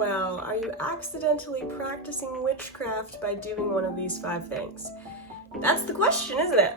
Well, are you accidentally practicing witchcraft by doing one of these 5 things? That's the question, isn't it?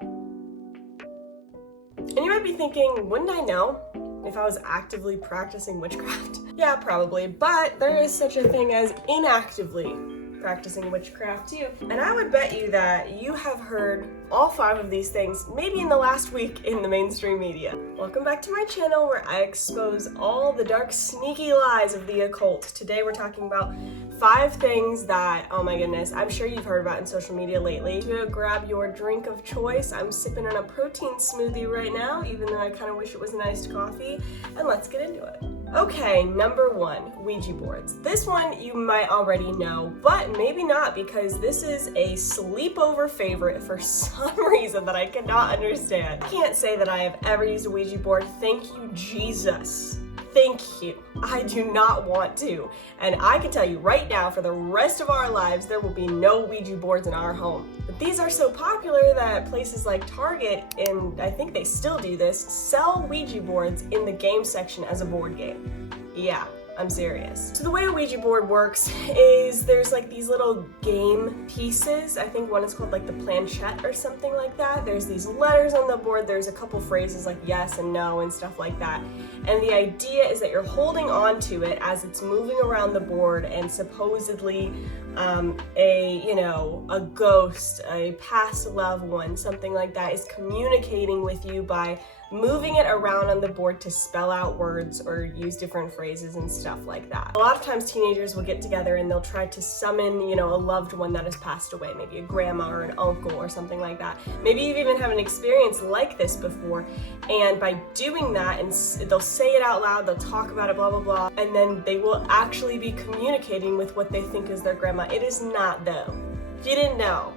And you might be thinking, wouldn't I know if I was actively practicing witchcraft? Yeah, probably, but there is such a thing as inactively practicing witchcraft too. And I would bet you that you have heard all 5 of these things maybe in the last week in the mainstream media. Welcome back to my channel where I expose all the dark, sneaky lies of the occult. Today we're talking about 5 things that, oh my goodness, I'm sure you've heard about in social media lately. To grab your drink of choice, I'm sipping on a protein smoothie right now, even though I kind of wish it was an iced coffee, and let's get into it. Okay, number 1, Ouija boards. This one you might already know, but maybe not, because this is a sleepover favorite for some reason that I cannot understand. I can't say that I have ever used a Ouija board. Thank you, Jesus. Thank you. I do not want to. And I can tell you right now, for the rest of our lives, there will be no Ouija boards in our home. But these are so popular that places like Target, and I think they still do this, sell Ouija boards in the game section as a board game. Yeah, I'm serious. So the way a Ouija board works is there's like these little game pieces. I think one is called like the planchette or something like that. There's these letters on the board. There's a couple phrases like yes and no and stuff like that. And the idea is that you're holding on to it as it's moving around the board, and supposedly a ghost, a past loved one, something like that, is communicating with you by moving it around on the board to spell out words or use different phrases and stuff like that. A lot of times teenagers will get together and they'll try to summon, a loved one that has passed away, maybe a grandma or an uncle or something like that. Maybe you've even had an experience like this before, and by doing that, and they'll say it out loud, they'll talk about it, blah, blah, blah, and then they will actually be communicating with what they think is their grandma. It is not, though. If you didn't know,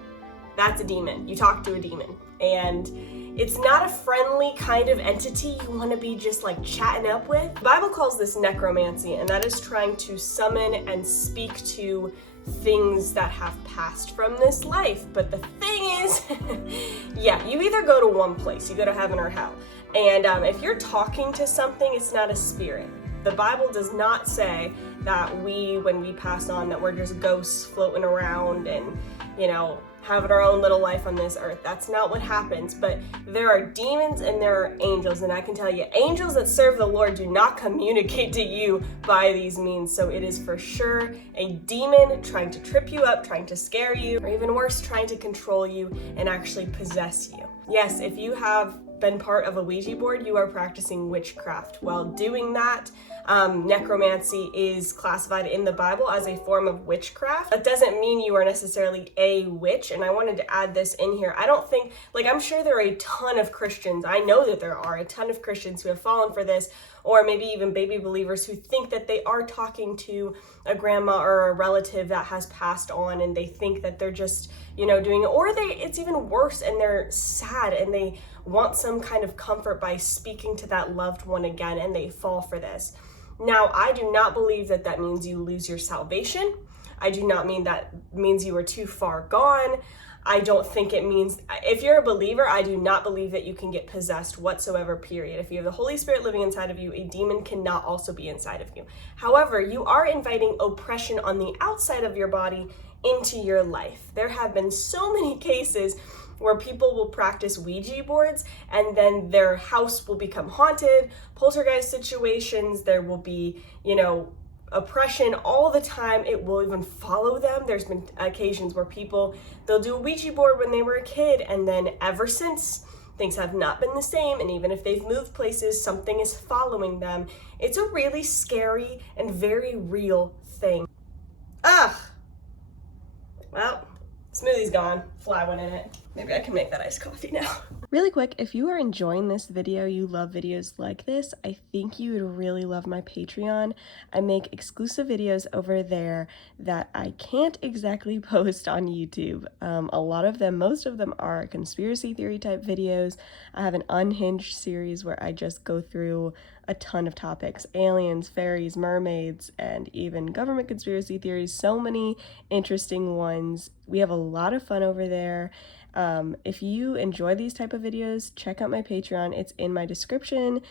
that's a demon. You talk to a demon. And it's not a friendly kind of entity you want to be just like chatting up with. The Bible calls this necromancy, and that is trying to summon and speak to things that have passed from this life. But the thing is, yeah, you either go to one place, you go to heaven or hell. And if you're talking to something, it's not a spirit. The Bible does not say that when we pass on, that we're just ghosts floating around and, having our own little life on this earth. That's not what happens. But there are demons and there are angels, and I can tell you, angels that serve the Lord do not communicate to you by these means. So it is for sure a demon trying to trip you up, trying to scare you, or even worse, trying to control you and actually possess you. Yes, if you have been part of a Ouija board, you are practicing witchcraft. While doing that, necromancy is classified in the Bible as a form of witchcraft. That doesn't mean you are necessarily a witch, and I wanted to add this in here. I don't think, I'm sure there are a ton of Christians, I know that there are a ton of Christians who have fallen for this, or maybe even baby believers who think that they are talking to a grandma or a relative that has passed on, and they think that they're just, doing it, or it's even worse, and they're sad and they want some kind of comfort by speaking to that loved one again, and they fall for this. Now, I do not believe that that means you lose your salvation. I do not mean that means you are too far gone. I don't think it means, if you're a believer, I do not believe that you can get possessed whatsoever, period. If you have the Holy Spirit living inside of you, a demon cannot also be inside of you. However, you are inviting oppression on the outside of your body into your life. There have been so many cases where people will practice Ouija boards and then their house will become haunted, poltergeist situations, there will be, oppression all the time. It will even follow them. There's been occasions where they'll do a Ouija board when they were a kid, and then ever since, things have not been the same, and even if they've moved places, something is following them. It's a really scary and very real thing. Ugh! Well, smoothie's gone. Fly went in it. Maybe I can make that iced coffee now. Really quick, if you are enjoying this video, you love videos like this, I think you would really love my Patreon. I make exclusive videos over there that I can't exactly post on YouTube. Most of them are conspiracy theory type videos. I have an unhinged series where I just go through a ton of topics: aliens, fairies, mermaids, and even government conspiracy theories. So many interesting ones. We have a lot of fun over there. If you enjoy these type of videos, check out my Patreon. It's in my description.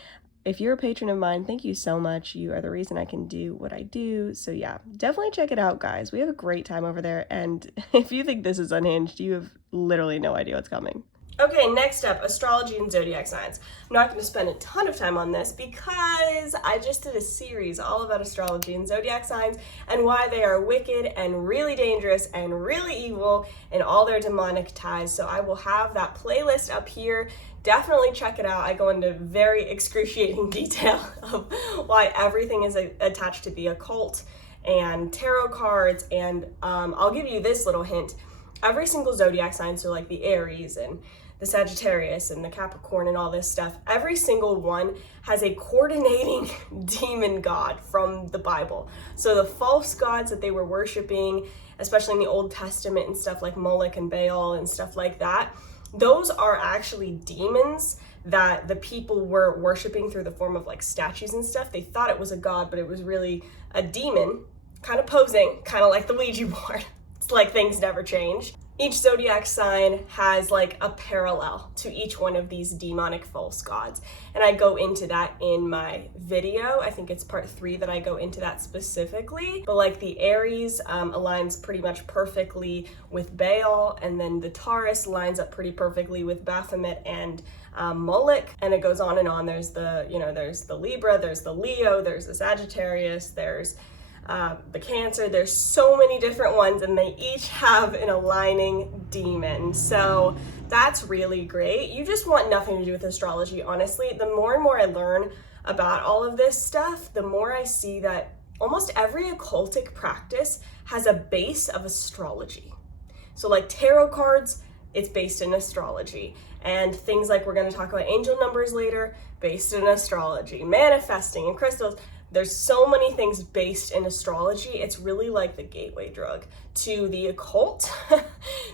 If you're a patron of mine, thank you so much. You are the reason I can do what I do. So yeah, definitely check it out, guys. We have a great time over there. And if you think this is unhinged, you have literally no idea what's coming. Okay, next up, astrology and zodiac signs. I'm not going to spend a ton of time on this because I just did a series all about astrology and zodiac signs and why they are wicked and really dangerous and really evil and all their demonic ties. So I will have that playlist up here. Definitely check it out. I go into very excruciating detail of why everything is attached to the occult and tarot cards. And I'll give you this little hint. Every single zodiac sign, so like the Aries and the Sagittarius and the Capricorn and all this stuff, every single one has a coordinating demon god from the Bible. So the false gods that they were worshiping, especially in the Old Testament and stuff like Moloch and Baal and stuff like that, those are actually demons that the people were worshiping through the form of like statues and stuff. They thought it was a god, but it was really a demon, kind of posing, kind of like the Ouija board. It's like things never change. Each zodiac sign has like a parallel to each one of these demonic false gods. And I go into that in my video. I think it's part 3 that I go into that specifically. But like the Aries aligns pretty much perfectly with Baal, and then the Taurus lines up pretty perfectly with Baphomet and Moloch, and it goes on and on. There's the, there's the Libra, there's the Leo, there's the Sagittarius, there's the Cancer. There's so many different ones, and they each have an aligning demon. So that's really great. You just want nothing to do with astrology, honestly. The more and more I learn about all of this stuff, the more I see that almost every occultic practice has a base of astrology. So like tarot cards, it's based in astrology. And things like we're going to talk about angel numbers later, based in astrology. Manifesting and crystals. There's so many things based in astrology. It's really like the gateway drug to the occult.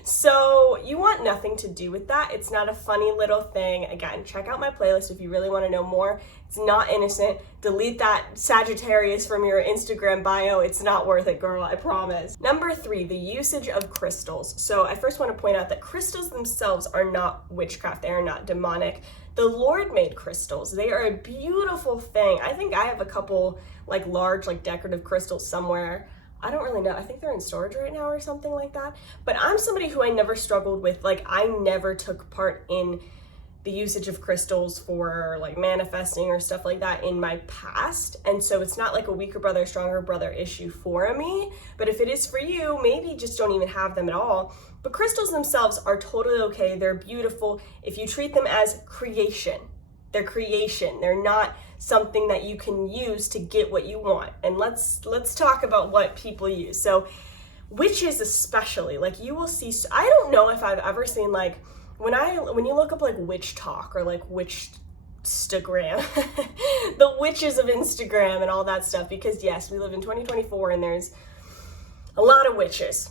So you want nothing to do with that. It's not a funny little thing. Again, check out my playlist if you really want to know more. It's not innocent. Delete that Sagittarius from your Instagram bio. It's not worth it, girl, I promise. Number 3, the usage of crystals. So I first want to point out that crystals themselves are not witchcraft. They are not demonic. The Lord made crystals. They are a beautiful thing. I think I have a couple like large like decorative crystals somewhere. I don't really know. I think they're in storage right now or something like that. But I'm somebody who I never struggled with. Like I never took part in the usage of crystals for like manifesting or stuff like that in my past. And so it's not like a weaker brother, stronger brother issue for me. But if it is for you, maybe just don't even have them at all. But crystals themselves are totally okay. They're beautiful if you treat them as creation. They're creation. They're not something that you can use to get what you want. And let's talk about what people use. So witches especially, like you will see, I don't know if I've ever seen like, when you look up like witch talk or like witch Instagram, the witches of Instagram and all that stuff, because yes, we live in 2024 and there's a lot of witches,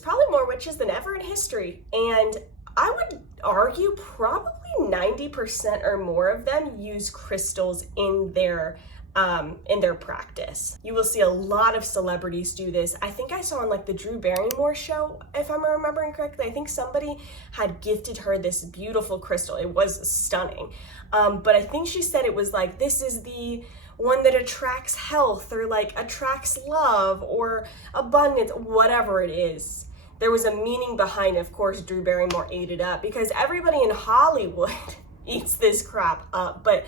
probably more witches than ever in history. And I would argue probably 90% or more of them use crystals in their practice. You will see a lot of celebrities do this. I think I saw on like the Drew Barrymore show, if I'm remembering correctly, I think somebody had gifted her this beautiful crystal. It was stunning. But I think she said it was like, this is the one that attracts health or like attracts love or abundance, whatever it is. There was a meaning behind it. Of course, Drew Barrymore ate it up because everybody in Hollywood eats this crap up. But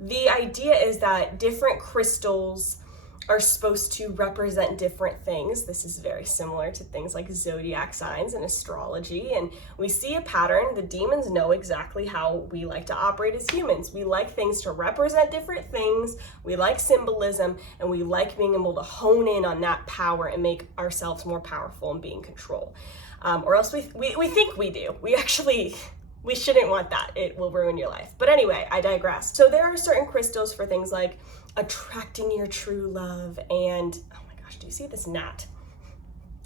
the idea is that different crystals are supposed to represent different things. This is very similar to things like zodiac signs and astrology. And we see a pattern. The demons know exactly how we like to operate as humans. We like things to represent different things. We like symbolism, and we like being able to hone in on that power and make ourselves more powerful and be in control. Or else we think we do. We shouldn't want that. It will ruin your life. But anyway, I digress. So there are certain crystals for things like attracting your true love and, oh my gosh, do you see this gnat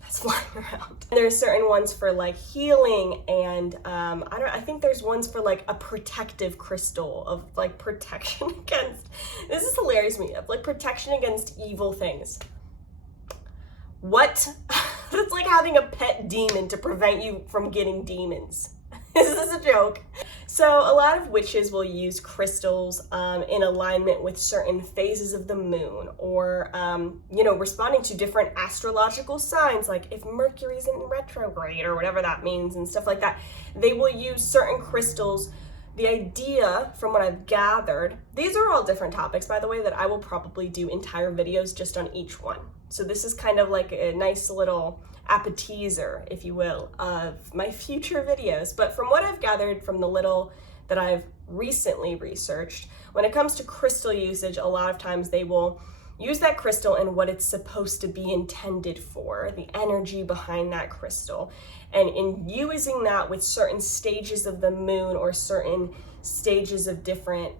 that's flying around? There's certain ones for like healing and I think there's ones for like a protective crystal of like protection against, this is hilarious to me, of like protection against evil things. What? It's like having a pet demon to prevent you from getting demons. This is a joke. So a lot of witches will use crystals in alignment with certain phases of the moon, or responding to different astrological signs, like if Mercury's in retrograde or whatever that means and stuff like that. They will use certain crystals. The idea, from what I've gathered, these are all different topics, by the way, that I will probably do entire videos just on each one. So this is kind of like a nice little appetizer, if you will, of my future videos. But from what I've gathered from the little that I've recently researched, when it comes to crystal usage, a lot of times they will use that crystal and what it's supposed to be intended for, the energy behind that crystal. And in using that with certain stages of the moon or certain stages of different,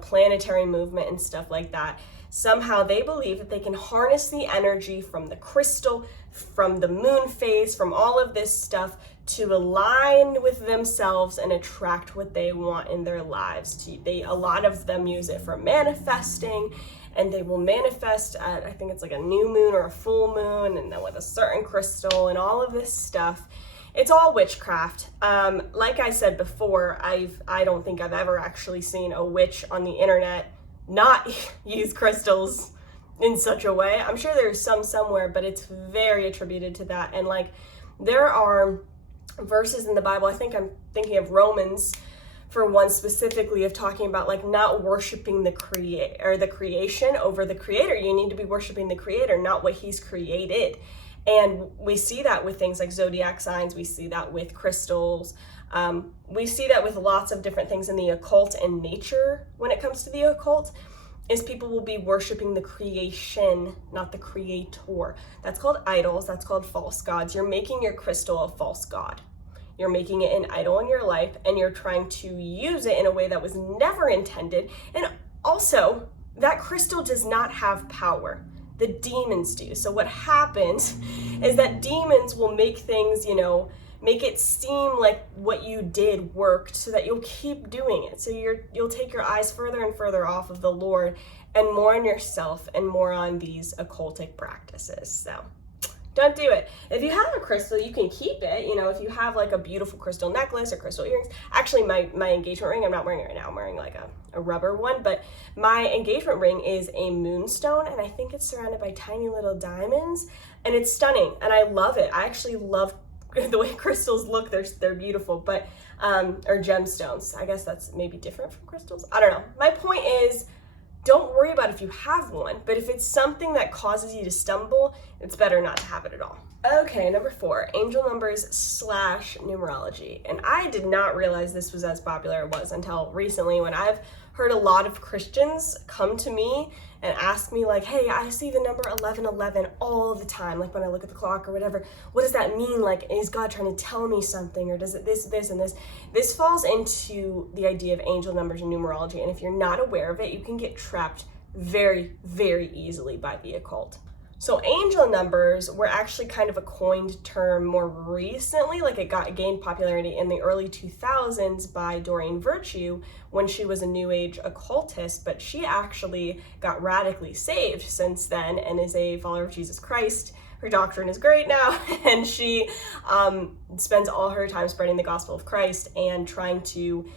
planetary movement and stuff like that, somehow they believe that they can harness the energy from the crystal, from the moon phase, from all of this stuff to align with themselves and attract what they want in their lives. A lot of them use it for manifesting, and they will manifest at, I think it's like a new moon or a full moon, and then with a certain crystal and all of this stuff. It's all witchcraft. Like I said before, I don't think I've ever actually seen a witch on the internet not use crystals in such a way. I'm sure there's some somewhere, but it's very attributed to that. And like, there are verses in the Bible, I think I'm thinking of Romans for one specifically, of talking about like not worshiping the creation over the creator. You need to be worshiping the creator, not what he's created. And we see that with things like zodiac signs. We see that with crystals. We see that with lots of different things in the occult and nature. When it comes to the occult, is people will be worshiping the creation, not the creator. That's called idols. That's called false gods. You're making your crystal a false god. You're making it an idol in your life, and you're trying to use it in a way that was never intended. And also, that crystal does not have power. The demons do. So what happens is that demons will make things, make it seem like what you did worked, so that you'll keep doing it. So you'll take your eyes further and further off of the Lord and more on yourself and more on these occultic practices. So don't do it. If you have a crystal, you can keep it. If you have like a beautiful crystal necklace or crystal earrings. Actually, my engagement ring, I'm not wearing it right now. I'm wearing like a rubber one, but my engagement ring is a moonstone, and I think it's surrounded by tiny little diamonds, and it's stunning, and I love it. I actually love the way crystals look. They're beautiful, but or gemstones. I guess that's maybe different from crystals. I don't know. My point is, don't worry about if you have one, but if it's something that causes you to stumble, it's better not to have it at all. Okay, number 4, angel numbers / numerology. And I did not realize this was as popular as it was until recently, when I've heard a lot of Christians come to me and ask me like, hey, I see the number 1111 all the time. Like when I look at the clock or whatever, what does that mean? Like, is God trying to tell me something, or does it this, and this? This falls into the idea of angel numbers and numerology. And if you're not aware of it, you can get trapped very, very easily by the occult. So angel numbers were actually kind of a coined term more recently, like it gained popularity in the early 2000s by Doreen Virtue when she was a New Age occultist, but she actually got radically saved since then and is a follower of Jesus Christ. Her doctrine is great now, and she spends all her time spreading the gospel of Christ and trying to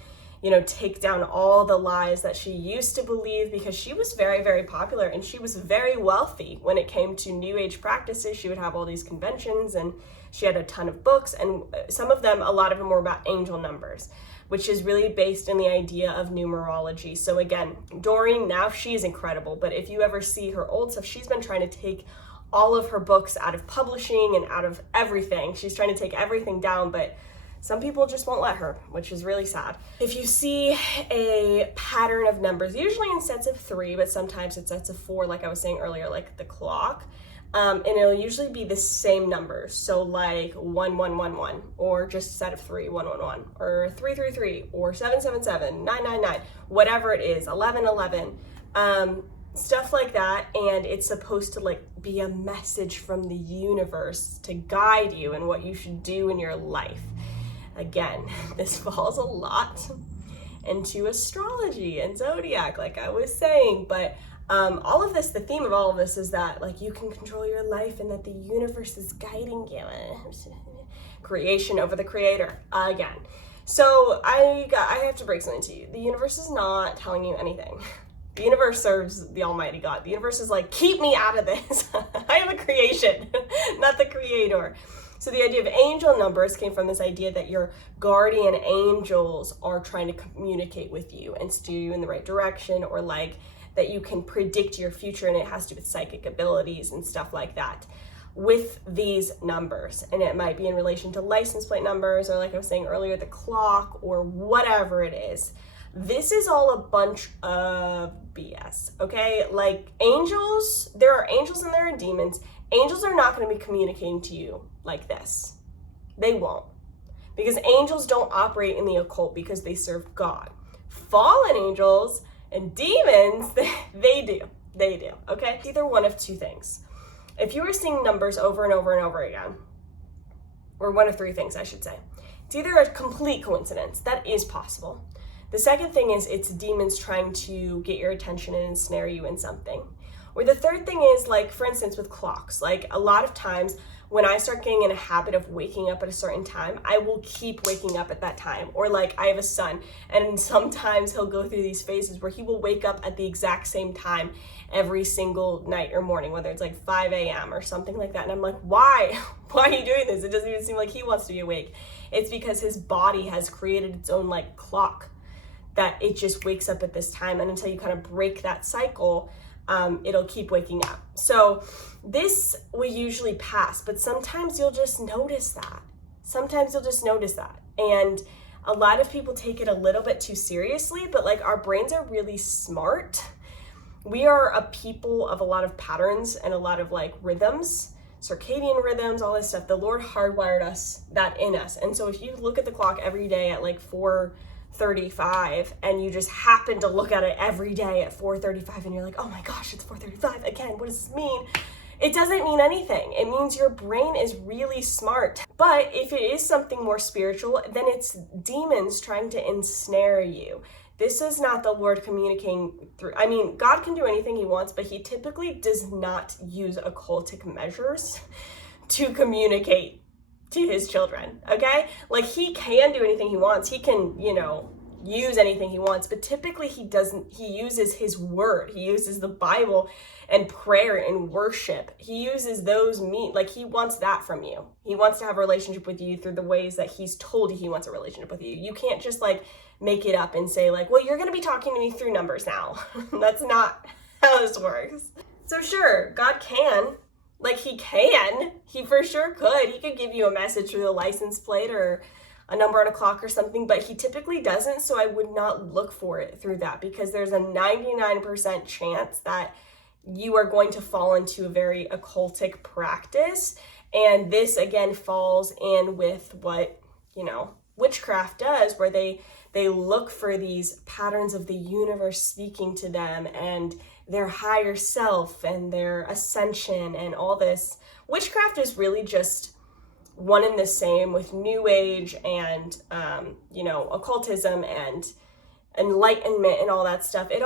take down all the lies that she used to believe, because she was very, very popular and she was very wealthy when it came to New Age practices. She would have all these conventions and she had a ton of books, and a lot of them were about angel numbers, which is really based in the idea of numerology. So again, Doreen, now she is incredible, but if you ever see her old stuff, she's been trying to take all of her books out of publishing and out of everything. She's trying to take everything down, but some people just won't let her, which is really sad. If you see a pattern of numbers, usually in sets of 3, but sometimes it's sets of 4, like I was saying earlier, like the clock, and it'll usually be the same numbers. So like 1111, or just a set of 3, 111, or 333, or 777, 999, whatever it is, 1111, stuff like that. And it's supposed to like be a message from the universe to guide you in what you should do in your life. Again, this falls a lot into astrology and zodiac, like I was saying, but All of this, the theme of all of this is that like you can control your life and that the universe is guiding you. Creation over the creator again. So I have to break something to you. The universe is not telling you anything. The universe serves the Almighty God. The universe is like, keep me out of this. I am a creation, not the creator. So the idea of angel numbers came from this idea that your guardian angels are trying to communicate with you and steer you in the right direction, or like that you can predict your future, and it has to do with psychic abilities and stuff like that with these numbers. And it might be in relation to license plate numbers, or like I was saying earlier, the clock, or whatever it is. This is all a bunch of BS, okay? Like angels, there are angels and there are demons. Angels are not going to be communicating to you like this. They won't. Because angels don't operate in the occult because they serve God. Fallen angels and demons, they do. They do, okay? It's either one of two things. If you are seeing numbers over and over and over again, or one of three things, I should say, it's either a complete coincidence. That is possible. The second thing is it's demons trying to get your attention and ensnare you in something. Or the third thing is, like, for instance, with clocks. Like, a lot of times when I start getting in a habit of waking up at a certain time, I will keep waking up at that time. Or like, I have a son, and sometimes he'll go through these phases where he will wake up at the exact same time every single night or morning, whether it's like 5 a.m. or something like that. And I'm like, why? Why are you doing this? It doesn't even seem like he wants to be awake. It's because his body has created its own like clock that it just wakes up at this time. And until you kind of break that cycle, it'll keep waking up. So this will usually pass, but sometimes you'll just notice that. Sometimes you'll just notice that. And a lot of people take it a little bit too seriously, but like our brains are really smart. We are a people of a lot of patterns and a lot of like rhythms, circadian rhythms, all this stuff. The Lord hardwired us that in us. And so if you look at the clock every day at like 4:35 and you just happen to look at it every day at 4:35 and you're like, oh my gosh, it's 4:35 again, what does this mean? It doesn't mean anything. It means your brain is really smart. But if it is something more spiritual, then it's demons trying to ensnare you. This is not the Lord communicating through. I mean, God can do anything he wants, but he typically does not use occultic measures to communicate to his children, okay? Like, he can do anything he wants. He can, use anything he wants, but typically he doesn't. He uses his word. He uses the Bible and prayer and worship. He uses those he wants that from you. He wants to have a relationship with you through the ways that he's told you he wants a relationship with you. You can't just make it up and say well, you're going to be talking to me through numbers now. That's not how this works. So sure, God can. He for sure could. He could give you a message through the license plate or a number on a clock or something, but he typically doesn't, so I would not look for it through that, because there's a 99% chance that you are going to fall into a very occultic practice, and this again falls in with what, witchcraft does, where they look for these patterns of the universe speaking to them and their higher self and their ascension and all this. Witchcraft is really just one and the same with New Age and, occultism and enlightenment and all that stuff. It's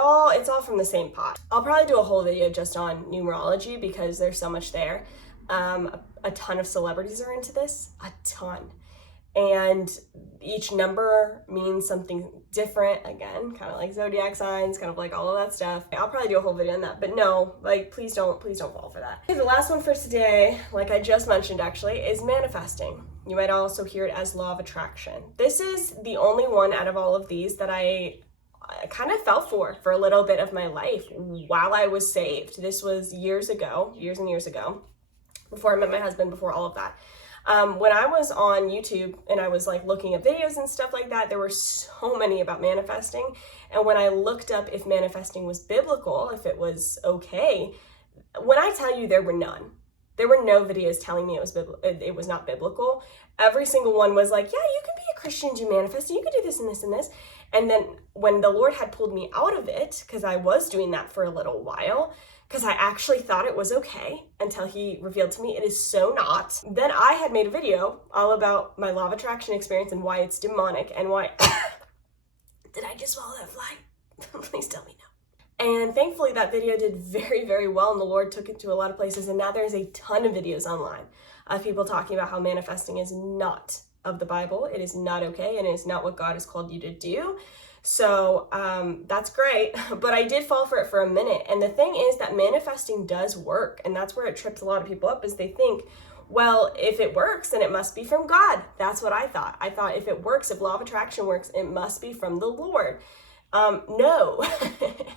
all from the same pot. I'll probably do a whole video just on numerology because there's so much there. A ton of celebrities are into this, a ton. And each number means something different, again, kind of like zodiac signs, kind of like all of that stuff. I'll probably do a whole video on that, but no, please don't fall for that. Okay, the last one for today, like I just mentioned actually, is manifesting. You might also hear it as law of attraction. This is the only one out of all of these that I kind of fell for a little bit of my life while I was saved. This was years and years ago, before I met my husband, before all of that. When I was on YouTube and I was looking at videos and stuff like that, there were so many about manifesting. And when I looked up if manifesting was biblical, if it was okay, when I tell you there were none, there were no videos telling me it was not biblical. Every single one was like, yeah, you can be a Christian, do manifesting, you can do this and this and this. And then when the Lord had pulled me out of it, because I was doing that for a little while, because I actually thought it was okay until he revealed to me it is so not. Then I had made a video all about my law of attraction experience and why it's demonic and why... Did I just swallow that fly? Please tell me no. And thankfully that video did very, very well, and the Lord took it to a lot of places, and now there's a ton of videos online of people talking about how manifesting is not of the Bible. It is not okay, and it is not what God has called you to do. So that's great, but I did fall for it for a minute. And the thing is that manifesting does work, and that's where it trips a lot of people up, is they think, well, if it works, then it must be from God. That's what I thought. I thought if it works, if law of attraction works, it must be from the Lord. No,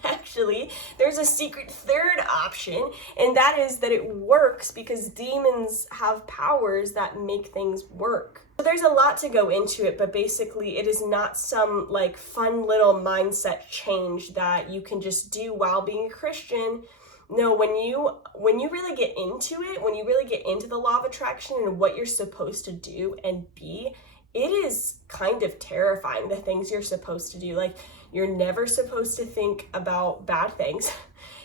actually, there's a secret third option, and that is that it works because demons have powers that make things work. So there's a lot to go into it, but basically it is not some like fun little mindset change that you can just do while being a Christian. No, when you really get into it, when you really get into the law of attraction and what you're supposed to do and be, it is kind of terrifying, the things you're supposed to do. Like, you're never supposed to think about bad things.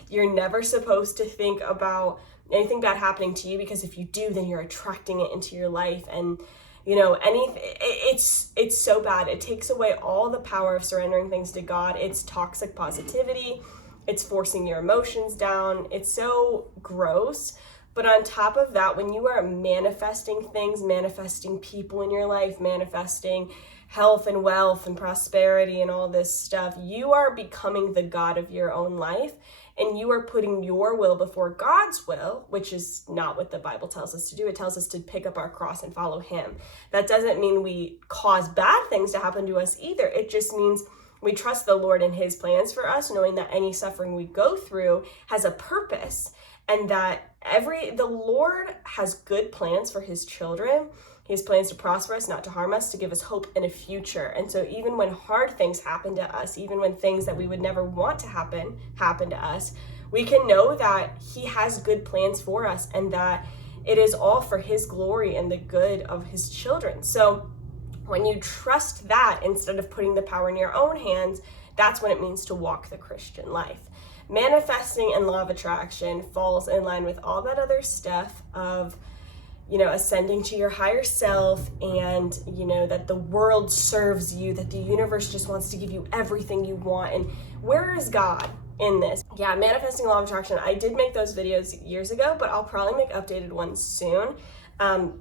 You're never supposed to think about anything bad happening to you, because if you do, then you're attracting it into your life. And it's so bad. It takes away all the power of surrendering things to God. It's toxic positivity. It's forcing your emotions down. It's so gross. But on top of that, when you are manifesting things, manifesting people in your life, manifesting health and wealth and prosperity and all this stuff, you are becoming the God of your own life, and you are putting your will before God's will, which is not what the Bible tells us to do. It tells us to pick up our cross and follow him. That doesn't mean we cause bad things to happen to us either. It just means we trust the Lord and his plans for us, knowing that any suffering we go through has a purpose, and that the Lord has good plans for his children. He has plans to prosper us, not to harm us, to give us hope in a future. And so even when hard things happen to us, even when things that we would never want to happen to us, we can know that he has good plans for us, and that it is all for his glory and the good of his children. So when you trust that instead of putting the power in your own hands, that's what it means to walk the Christian life. Manifesting and law of attraction falls in line with all that other stuff of, ascending to your higher self, and, that the world serves you, that the universe just wants to give you everything you want. And where is God in this? Yeah, manifesting, law of attraction. I did make those videos years ago, but I'll probably make updated ones soon.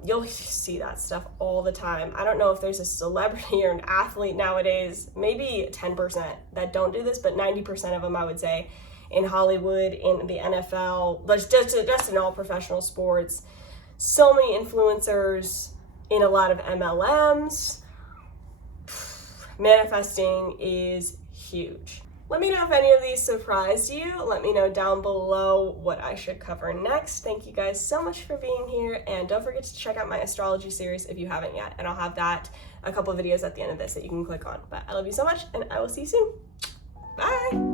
You'll see that stuff all the time. I don't know if there's a celebrity or an athlete nowadays, maybe 10% that don't do this, but 90% of them, I would say, in Hollywood, in the NFL, just in all professional sports. So many influencers in a lot of MLMs. Manifesting is huge. Let me know if any of these surprised you. Let me know down below what I should cover next. Thank you guys so much for being here, and don't forget to check out my astrology series if you haven't yet, and I'll have a couple of videos at the end of this that you can click on. But I love you so much, and I will see you soon. Bye!